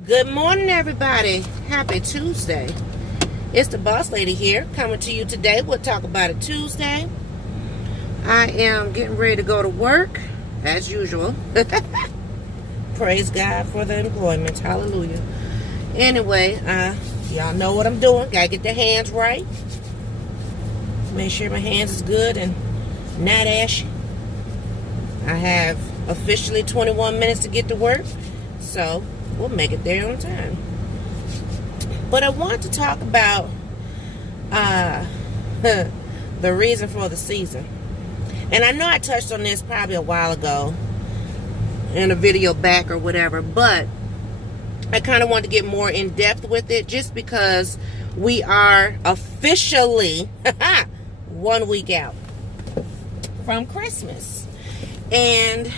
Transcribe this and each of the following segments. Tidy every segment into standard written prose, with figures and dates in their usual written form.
Good morning, everybody. Happy Tuesday. It's the boss lady here coming to you today. We'll talk about it Tuesday. I am getting ready to go to work as usual. Praise God for the employment. Hallelujah. Anyway, y'all know what I'm doing. Gotta get the hands right. Make sure my hands is good and not ashy. I have officially 21 minutes to get to work, so we'll make it there on time. But I want to talk about the reason for the season. And I know I touched on this probably a while ago in a video back or whatever, but I kind of want to get more in depth with it just because we are officially 1 week out from Christmas. And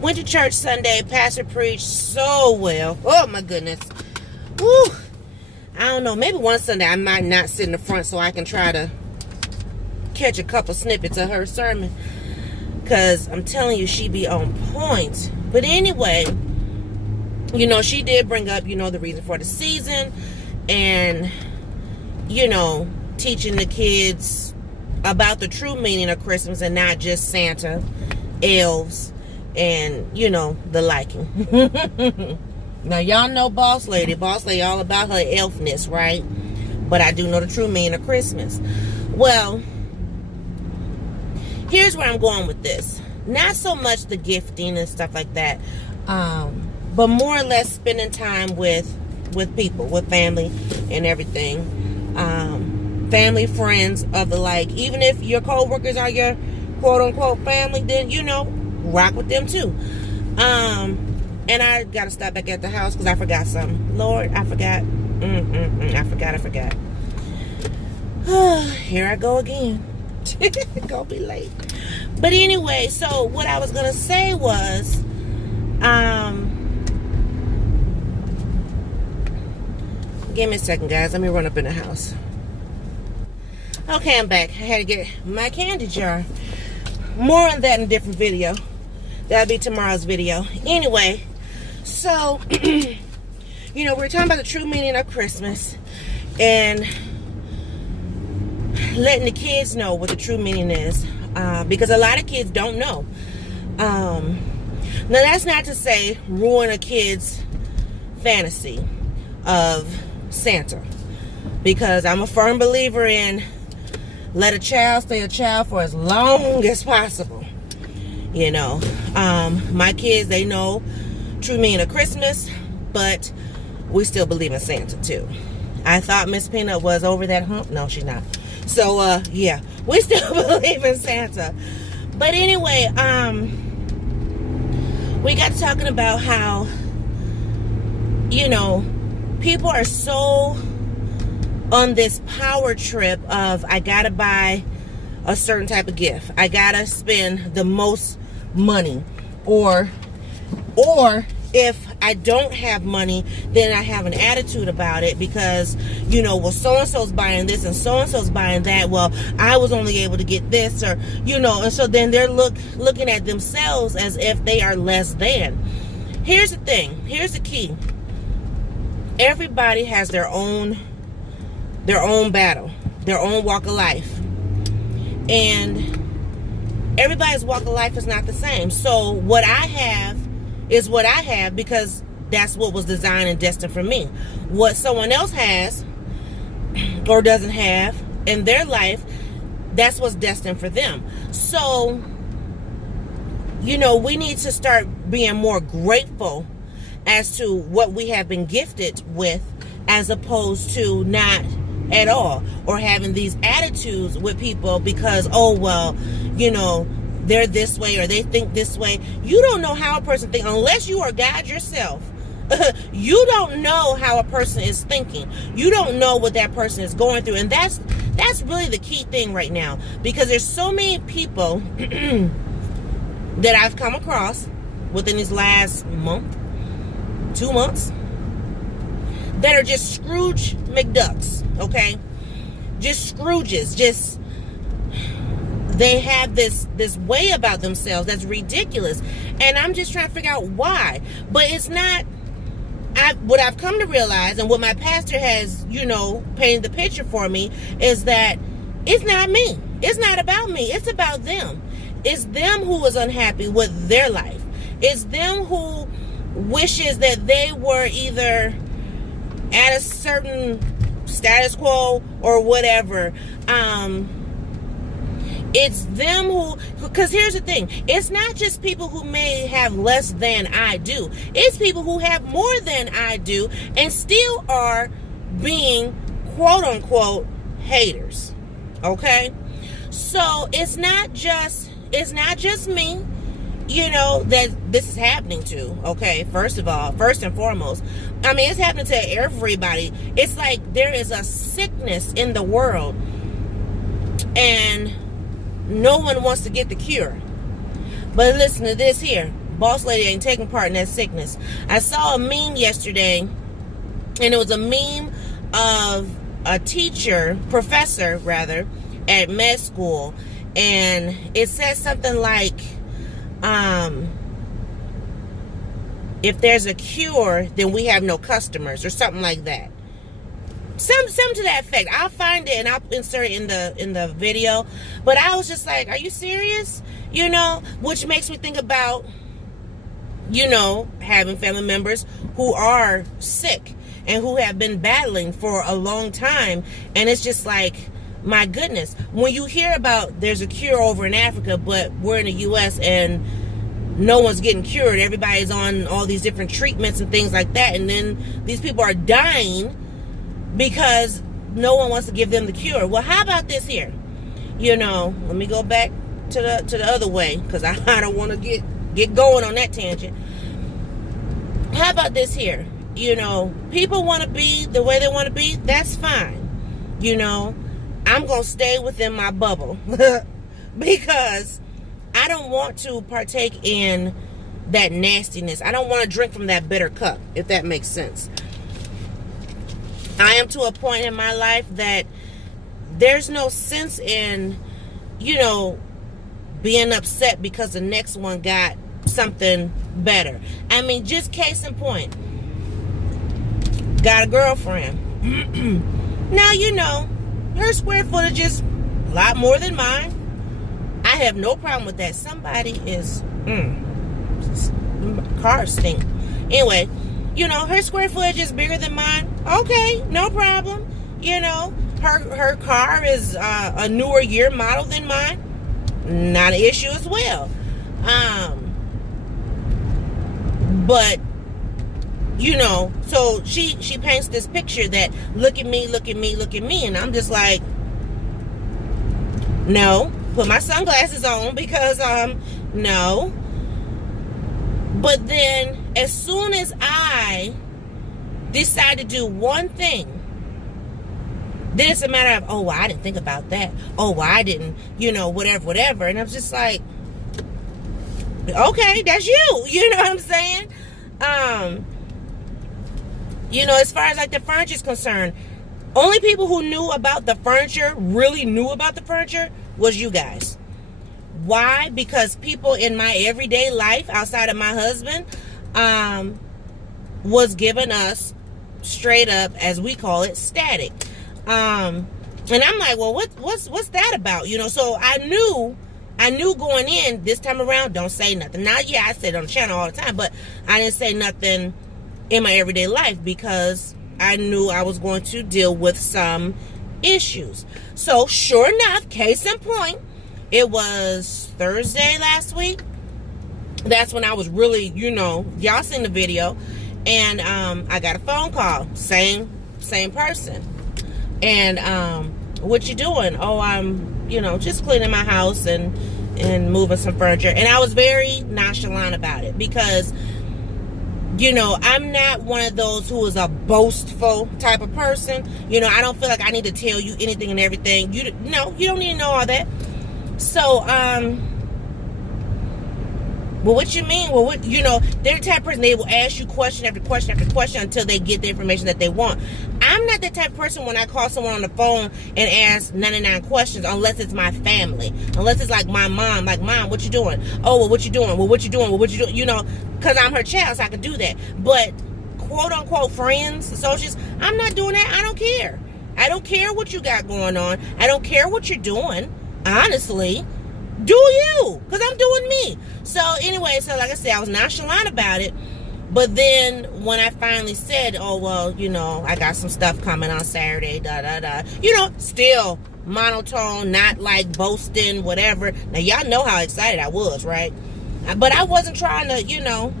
went to church Sunday. Pastor preached so well. Oh my goodness. Woo. I don't know. Maybe one Sunday I might not sit in the front so I can try to catch a couple snippets of her sermon. Because I'm telling you, she be on point. But anyway, she did bring up, the reason for the season. And, teaching the kids about the true meaning of Christmas and not just Santa, elves, and the liking. Now y'all know boss lady all about her elfness, right? But I do know the true meaning of Christmas. Well, here's where I'm going with this. Not so much the gifting and stuff like that, but more or less spending time with people, with family and everything. Family, friends of the like. Even if your co-workers are your quote-unquote family, then rock with them too. And I gotta stop back at the house because I forgot something. Lord, I forgot. I forgot. Here I go again. Gonna be late. But anyway, so what I was gonna say was, give me a second, guys. Let me run up in the house. Okay, I'm back. I had to get my candy jar. More on that in a different video. That'll be tomorrow's video. Anyway, so, we're talking about the true meaning of Christmas and letting the kids know what the true meaning is. Because a lot of kids don't know. Now, that's not to say ruin a kid's fantasy of Santa. Because I'm a firm believer in let a child stay a child for as long as possible. My kids, they know true meaning of Christmas, but we still believe in Santa too. I thought Miss Peanut was over that hump. No, she's not. So, yeah, we still believe in Santa. But anyway, we got to talking about how, people are so on this power trip of I gotta buy a certain type of gift. I gotta spend the most money. Or if I don't have money, then I have an attitude about it because, well, so-and-so's buying this and so-and-so's buying that. Well, I was only able to get this or, and so then they're looking at themselves as if they are less than. Here's the thing. Here's the key. Everybody has their own battle, their own walk of life. And everybody's walk of life is not the same. So what I have is what I have because that's what was designed and destined for me. What someone else has or doesn't have in their life, that's what's destined for them. So, we need to start being more grateful as to what we have been gifted with as opposed to not at all, or having these attitudes with people because, they're this way or they think this way. You don't know how a person thinks unless you are God yourself. You don't know how a person is thinking. You don't know what that person is going through, and that's really the key thing right now, because there's so many people that I've come across within this last month, 2 months, that are just Scrooge McDucks, okay? Just Scrooges, just they have this way about themselves that's ridiculous, and I'm just trying to figure out why. But it's not. What I've come to realize, and what my pastor has, painted the picture for me, is that it's not me. It's not about me. It's about them. It's them who is unhappy with their life. It's them who wishes that they were either at a certain status quo or whatever. It's them who, because here's the thing, it's not just people who may have less than I do. It's people who have more than I do and still are being quote unquote haters. Okay? So it's not just me, that this is happening to. Okay, first and foremost. I mean, it's happening to everybody. It's like there is a sickness in the world and no one wants to get the cure. But listen to this here. Boss lady ain't taking part in that sickness. I saw a meme yesterday, and it was a meme of a professor, at med school. And it says something like, if there's a cure, then we have no customers, or something like that. Some to that effect. I'll find it and I'll insert it in the video. But I was just like, are you serious? Which makes me think about, having family members who are sick and who have been battling for a long time. And it's just like, my goodness, when you hear about there's a cure over in Africa, but we're in the U.S. and no one's getting cured. Everybody's on all these different treatments and things like that. And then these people are dying because no one wants to give them the cure. Well, how about this here? Let me go back to the other way, because I don't want to get going on that tangent. How about this here? People want to be the way they want to be. That's fine. I'm going to stay within my bubble because I don't want to partake in that nastiness. I don't want to drink from that bitter cup, if that makes sense. I am to a point in my life that there's no sense in, being upset because the next one got something better. I mean, just case in point. Got a girlfriend. Now, her square footage is a lot more than mine. I have no problem with that. Somebody is, cars stink. Anyway, her square footage is bigger than mine. Okay, no problem. Her car is a newer year model than mine. Not an issue as well. But so she paints this picture that look at me, and I'm just like, no. Put my sunglasses on because no. But then as soon as I decide to do one thing, then it's a matter of, oh, well, I didn't think about that. Oh, well, I didn't, whatever. And I'm just like, okay, that's you. You know what I'm saying? As far as like the furniture is concerned, only people who knew about the furniture, really knew about the furniture, was you guys. Why? Because people in my everyday life, outside of my husband, was giving us straight up, as we call it, static. And I'm like, well, what's that about? So I knew going in this time around, don't say nothing. Now, yeah, I said it on the channel all the time, but I didn't say nothing in my everyday life because I knew I was going to deal with some issues. So sure enough, case in point, it was Thursday last week. That's when I was really, y'all seen the video, and I got a phone call, same person. And what you doing? Oh, I'm just cleaning my house and moving some furniture. And I was very nonchalant about it because I'm not one of those who is a boastful type of person. I don't feel like I need to tell you anything and everything. You don't need to know all that. So Well, what you mean? Well, what, they're the type of person, they will ask you question after question after question until they get the information that they want. I'm not the type of person when I call someone on the phone and ask 99 questions, unless it's my family. Unless it's like my mom. Like, Mom, what you doing? Oh, well, what you doing? Well, what you doing? Well, what you doing? Because I'm her child, so I can do that. But quote unquote friends, associates, I'm not doing that. I don't care. I don't care what you got going on. I don't care what you're doing. Honestly, do you? Because I'm doing me. So anyway, so like I said, I was nonchalant about it. But then when I finally said, oh, well, I got some stuff coming on Saturday, still monotone, not like boasting, whatever. Now, y'all know how excited I was, right? But I wasn't trying to,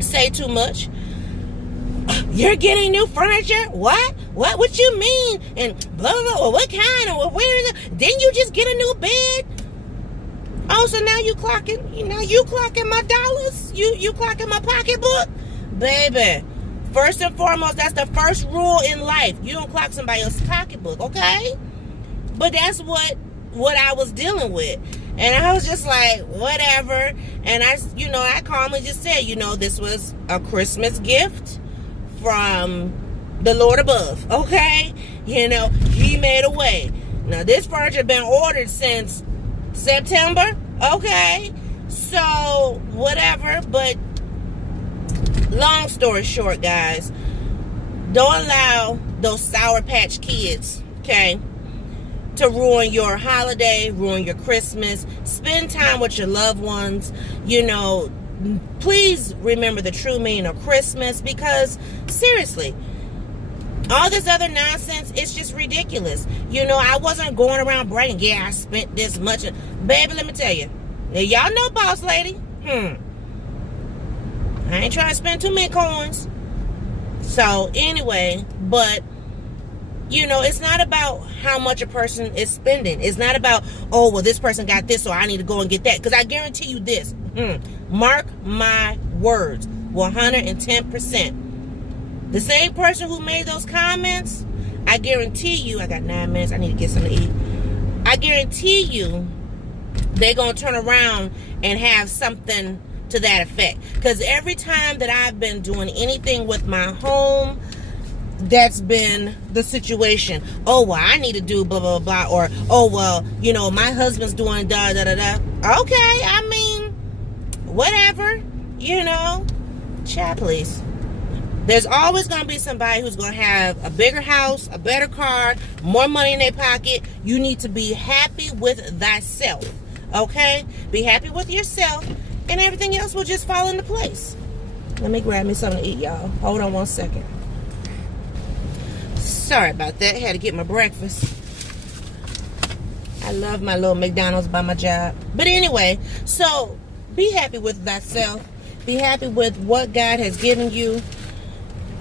say too much. You're getting new furniture? What? What you mean? And blah, blah, blah. What kind? Or where is it? Didn't you just get a new bed? Oh, so now you clocking, you clocking my dollars? You clocking my pocketbook? Baby, first and foremost, that's the first rule in life. You don't clock somebody else's pocketbook, okay? But that's what I was dealing with. And I was just like, whatever. And I calmly just said, this was a Christmas gift from the Lord above, okay? He made a way. Now, this furniture been ordered since September, okay? So, whatever. But long story short, guys, don't allow those Sour Patch Kids, okay, to ruin your holiday, ruin your Christmas. Spend time with your loved ones. Please remember the true meaning of Christmas, because seriously, all this other nonsense, it's just ridiculous. I wasn't going around bragging, yeah, I spent this much. Baby, let me tell you. Now, y'all know Boss Lady. I ain't trying to spend too many coins. So, anyway, but, it's not about how much a person is spending. It's not about, oh, well, this person got this, so I need to go and get that. Because I guarantee you this. Mark my words. 110%. The same person who made those comments, I guarantee you, I got 9 minutes, I need to get something to eat. I guarantee you, they're going to turn around and have something to that effect. Because every time that I've been doing anything with my home, that's been the situation. Oh, well, I need to do blah, blah, blah. Or, oh, well, my husband's doing da, da, da, da. Okay, I mean, whatever, Chat, please. There's always going to be somebody who's going to have a bigger house, a better car, more money in their pocket. You need to be happy with thyself, okay? Be happy with yourself, and everything else will just fall into place. Let me grab me something to eat, y'all. Hold on one second. Sorry about that. I had to get my breakfast. I love my little McDonald's by my job. But anyway, so be happy with thyself. Be happy with what God has given you.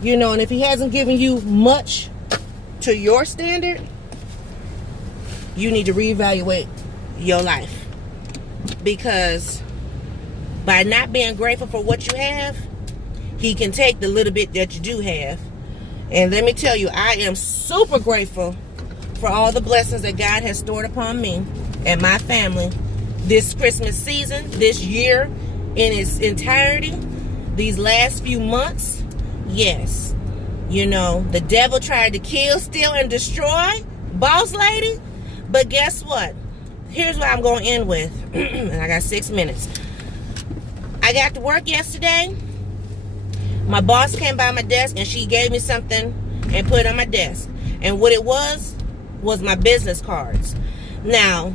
And if he hasn't given you much to your standard, you need to reevaluate your life. Because by not being grateful for what you have, he can take the little bit that you do have. And let me tell you, I am super grateful for all the blessings that God has stored upon me and my family this Christmas season, this year in its entirety, these last few months. Yes, the devil tried to kill, steal, and destroy Boss Lady. But guess what? Here's what I'm going to end with. And I got 6 minutes. I got to work yesterday. My boss came by my desk and she gave me something and put it on my desk. And what it was my business cards. Now,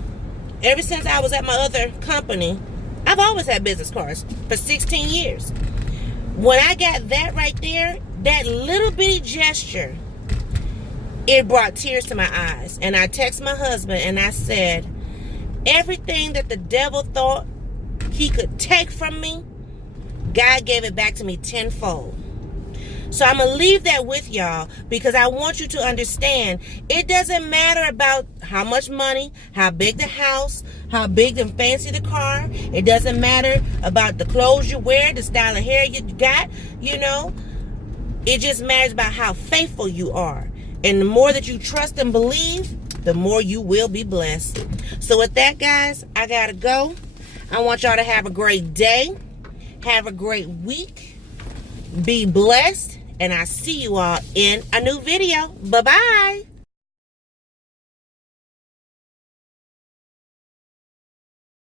ever since I was at my other company, I've always had business cards for 16 years. When I got that right there, that little bitty gesture, it brought tears to my eyes. And I texted my husband and I said, everything that the devil thought he could take from me, God gave it back to me tenfold. So I'm going to leave that with y'all because I want you to understand it doesn't matter about how much money, how big the house, how big and fancy the car. It doesn't matter about the clothes you wear, the style of hair you got, It just matters about how faithful you are. And the more that you trust and believe, the more you will be blessed. So with that, guys, I got to go. I want y'all to have a great day. Have a great week. Be blessed. And I see you all in a new video. Bye-bye.